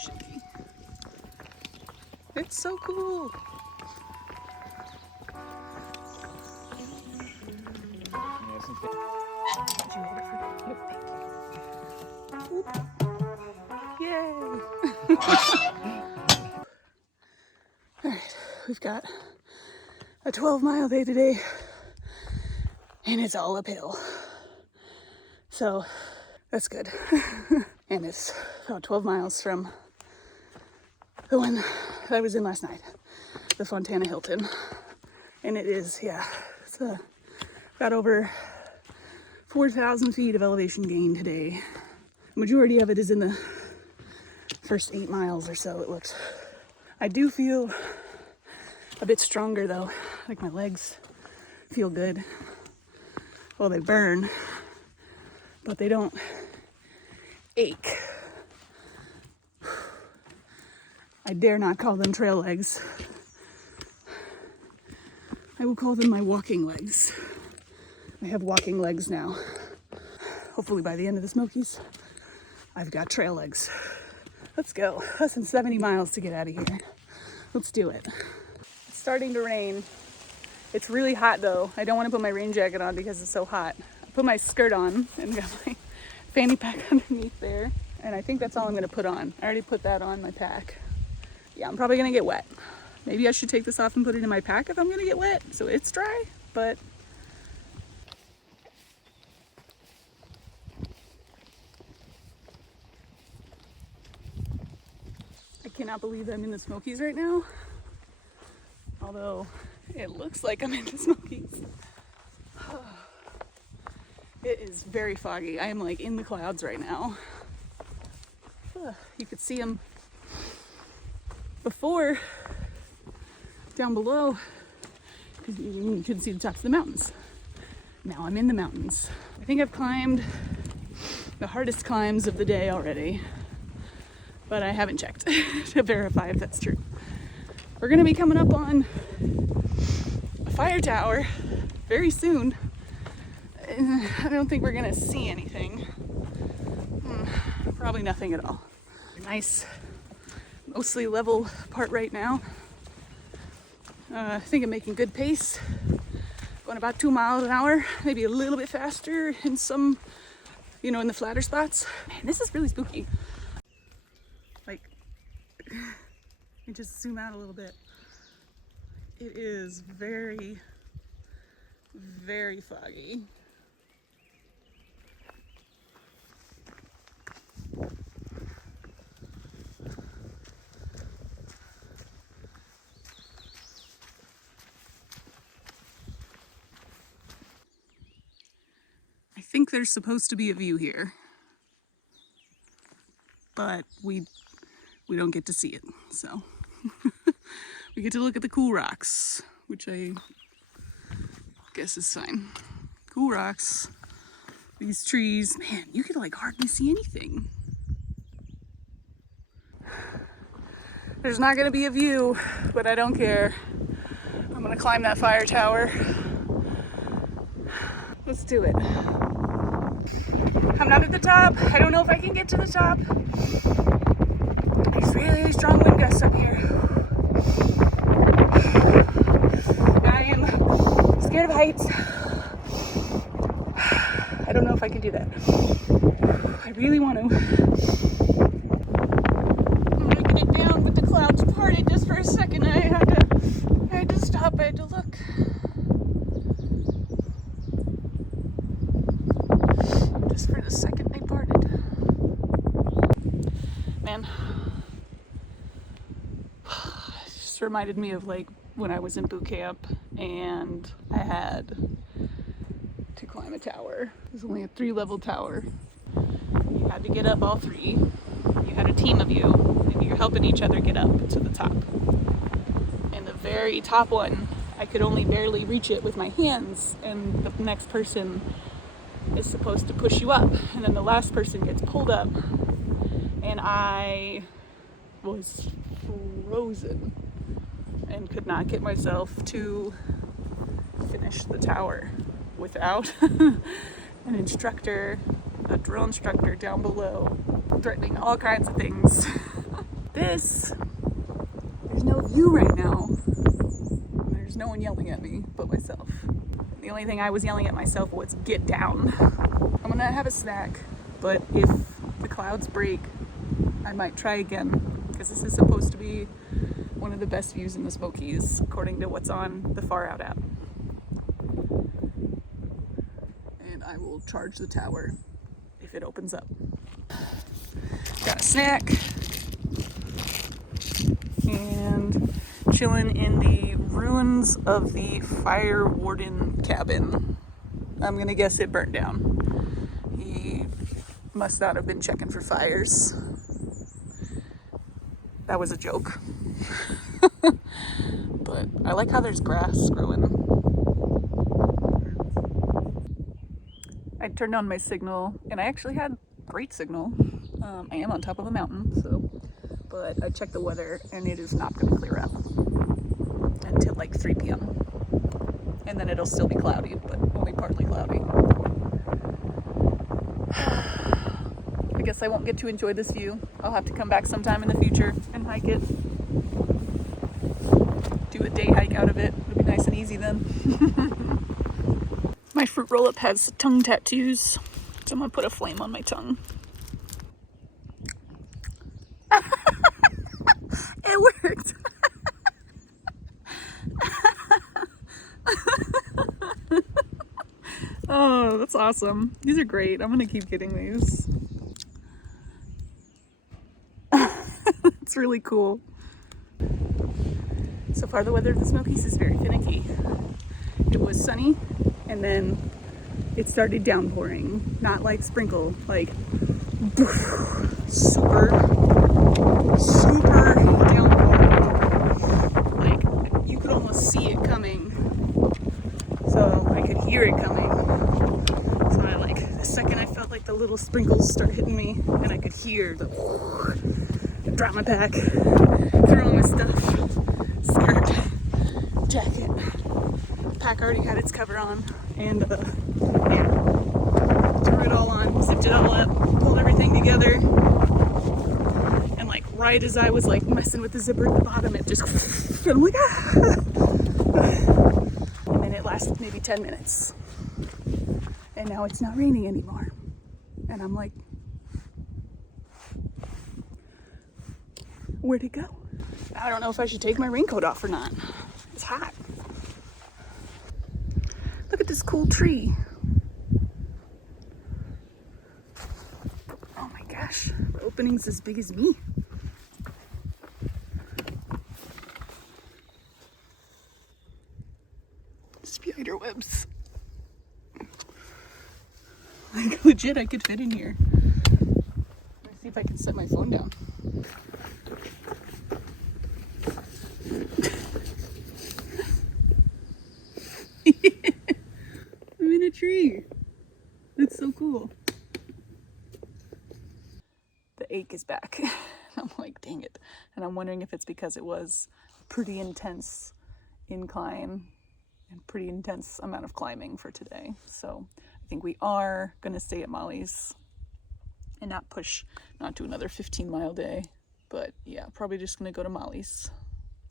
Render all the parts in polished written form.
should be. It's so cool. Did you hold it for me? Yep, thank you. Yay! Alright, we've got a 12-mile day today, and it's all uphill. So, that's good. And it's about 12 miles from the one that I was in last night, the Fontana Hilton. And it is, yeah, it's got over 4,000 feet of elevation gain today. The majority of it is in the first 8 miles or so, it looks. I do feel a bit stronger though, like my legs feel good. Well, they burn, but they don't ache. I dare not call them trail legs. I will call them my walking legs. I have walking legs now. Hopefully by the end of the Smokies, I've got trail legs. Let's go. Less than 70 miles to get out of here. Let's do it. It's starting to rain. It's really hot though. I don't want to put my rain jacket on because it's so hot. I put my skirt on and got my fanny pack underneath there. And I think that's all I'm going to put on. I already put that on my pack. Yeah, I'm probably going to get wet. Maybe I should take this off and put it in my pack if I'm going to get wet so it's dry, but I cannot believe I'm in the Smokies right now. Although it looks like I'm in the Smokies. It is very foggy. I am like in the clouds right now. You could see them before down below because you couldn't see the tops of the mountains. Now I'm in the mountains. I think I've climbed the hardest climbs of the day already, but I haven't checked to verify if that's true. We're gonna be coming up on a fire tower very soon. I don't think we're gonna see anything. Probably nothing at all. Nice, mostly level part right now. I think I'm making good pace. Going about 2 miles an hour, maybe a little bit faster in some, in the flatter spots. Man, this is really spooky. Like, let me just zoom out a little bit. It is very, very foggy. I think there's supposed to be a view here, but we don't get to see it, so we get to look at the cool rocks, which I guess is fine. Cool rocks, these trees, man, you could like hardly see anything. There's not gonna be a view, but I don't care. I'm gonna climb that fire tower. Let's do it. I'm not at the top. I don't know if I can get to the top. There's really strong wind gusts up here. I am scared of heights. I don't know if I can do that. I really want to. I'm making it down, but the clouds parted just for a second. I had to stop. I had to look. For the second they parted. Man, it just reminded me of like when I was in boot camp and I had to climb a tower. It was only a 3-level tower. You had to get up all 3. You had a team of you and you're helping each other get up to the top. And the very top one, I could only barely reach it with my hands, and the next person is supposed to push you up, and then the last person gets pulled up, and I was frozen and could not get myself to finish the tower without an instructor, a drill instructor down below, threatening all kinds of things. There's no view right now. There's no one yelling at me but myself. The only thing I was yelling at myself was get down. I'm gonna have a snack, but if the clouds break, I might try again, because this is supposed to be one of the best views in the Smokies, according to what's on the Far Out app. And I will charge the tower if it opens up. Got a snack. And chilling in the ruins of the fire warden cabin. I'm gonna guess it burnt down. He must not have been checking for fires. That was a joke. But I like how there's grass growing. I turned on my signal and I actually had great signal. I am on top of a mountain, but I checked the weather and it is not going to clear up until like 3 p.m. And then it'll still be cloudy, but only partly cloudy. I guess I won't get to enjoy this view. I'll have to come back sometime in the future and hike it. Do a day hike out of it. It'll be nice and easy then. My fruit roll-up has tongue tattoos, so I'm gonna put a flame on my tongue. It worked! Oh, that's awesome. These are great. I'm gonna keep getting these. It's really cool. So far the weather of the Smokies is very finicky. It was sunny and then it started downpouring. Not like sprinkle, like super downpouring. Like you could almost see it coming. So I could hear it coming. So the second I felt like the little sprinkles start hitting me and I could hear I dropped my pack, threw all my stuff, skirt, jacket, pack already had its cover on, and yeah, threw it all on, zipped it all up, pulled everything together, and right as I was messing with the zipper at the bottom, it just, and I'm like, ah! And then it lasted maybe 10 minutes, and now it's not raining anymore, and I'm like, where'd it go? I don't know if I should take my raincoat off or not. It's hot. Look at this cool tree. Oh my gosh, the opening's as big as me. Spider webs. Legit, I could fit in here. Let's see if I can set my phone down. I'm in a tree. That's so cool. The ache is back. I'm like, dang it. And I'm wondering if it's because it was pretty intense incline and pretty intense amount of climbing for today. So I think we are going to stay at Mollies and not do another 15-mile day. But yeah, probably just going to go to Mollies.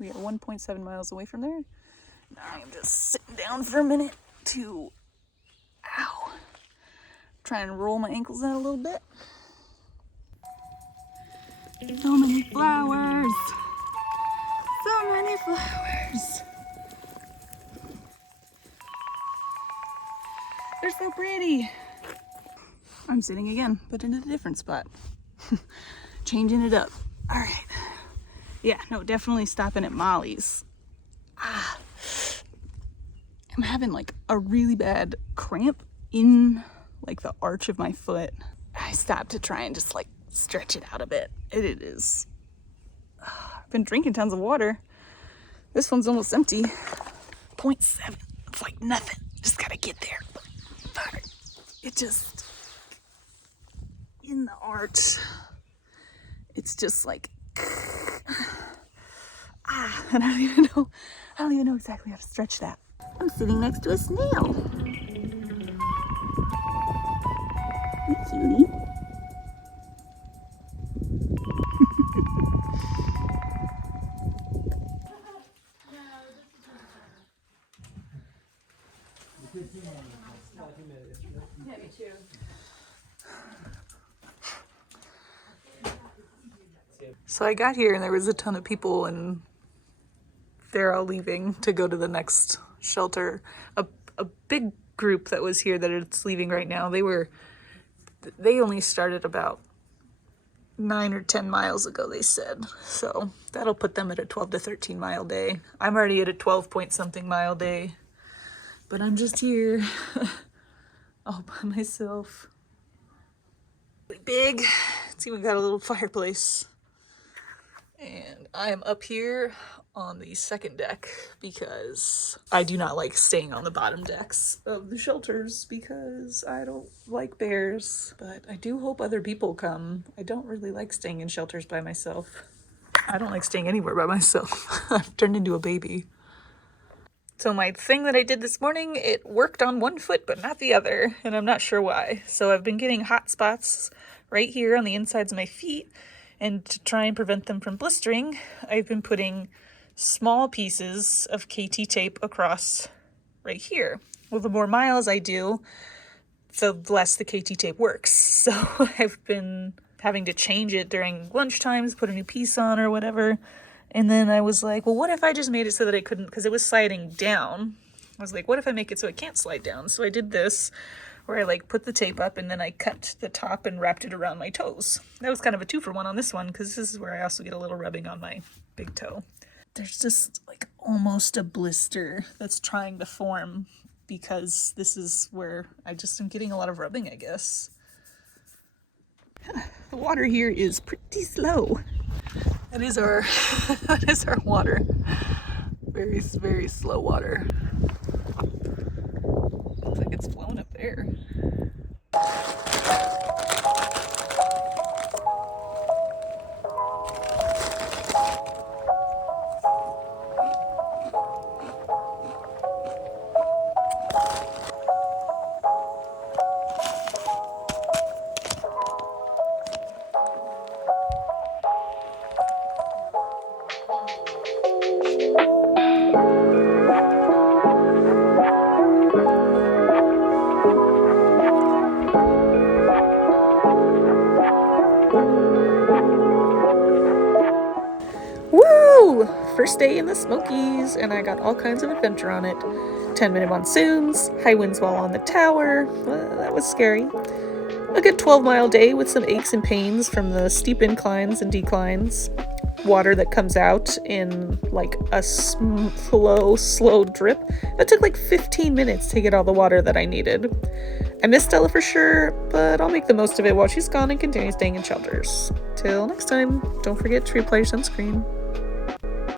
We are 1.7 miles away from there. Now I'm just sitting down for a minute to, try and roll my ankles out a little bit. So many flowers. So many flowers. They're so pretty. I'm sitting again, but in a different spot. Changing it up. All right. Yeah, no, definitely stopping at Mollies. I'm having a really bad cramp in the arch of my foot. I stopped to try and just stretch it out a bit. It is. I've been drinking tons of water. This one's almost empty. 0.7. It's like nothing. Just gotta get there. But it just, in the arch, it's just and I don't even know exactly how to stretch that. I'm sitting next to a snail. Hey, cutie. So I got here and there was a ton of people and they're all leaving to go to the next shelter. A big group that was here that it's leaving right now, they only started about 9 or 10 miles ago, they said. So that'll put them at a 12 to 13 mile day. I'm already at a 12 point something mile day, but I'm just here all by myself. Big. It's even got a little fireplace. And I am up here on the second deck because I do not like staying on the bottom decks of the shelters because I don't like bears. But I do hope other people come. I don't really like staying in shelters by myself. I don't like staying anywhere by myself. I've turned into a baby. So my thing that I did this morning, it worked on one foot but not the other, and I'm not sure why. So I've been getting hot spots right here on the insides of my feet, and to try and prevent them from blistering, I've been putting small pieces of KT tape across right here. Well, the more miles I do, the less the KT tape works. So I've been having to change it during lunch times, put a new piece on or whatever. And then I was like, well, what if I just made it so that I couldn't, because it was sliding down. I was like, what if I make it so it can't slide down? So I did this, where I like put the tape up and then I cut the top and wrapped it around my toes. That was kind of a 2-for-1 on this one, because this is where I also get a little rubbing on my big toe. There's just like almost a blister that's trying to form because this is where I just am getting a lot of rubbing, I guess. The water here is pretty slow. That is our that is our water. Very, very slow water. Looks like it's flowing up there. Woo! First day in the Smokies, and I got all kinds of adventure on it. 10-minute monsoons, high winds while on the tower. That was scary. A good 12-mile day with some aches and pains from the steep inclines and declines. Water that comes out in like a slow drip. It took like 15 minutes to get all the water that I needed. I miss Stella for sure, but I'll make the most of it while she's gone and continue staying in shelters. Till next time, don't forget to reapply your sunscreen.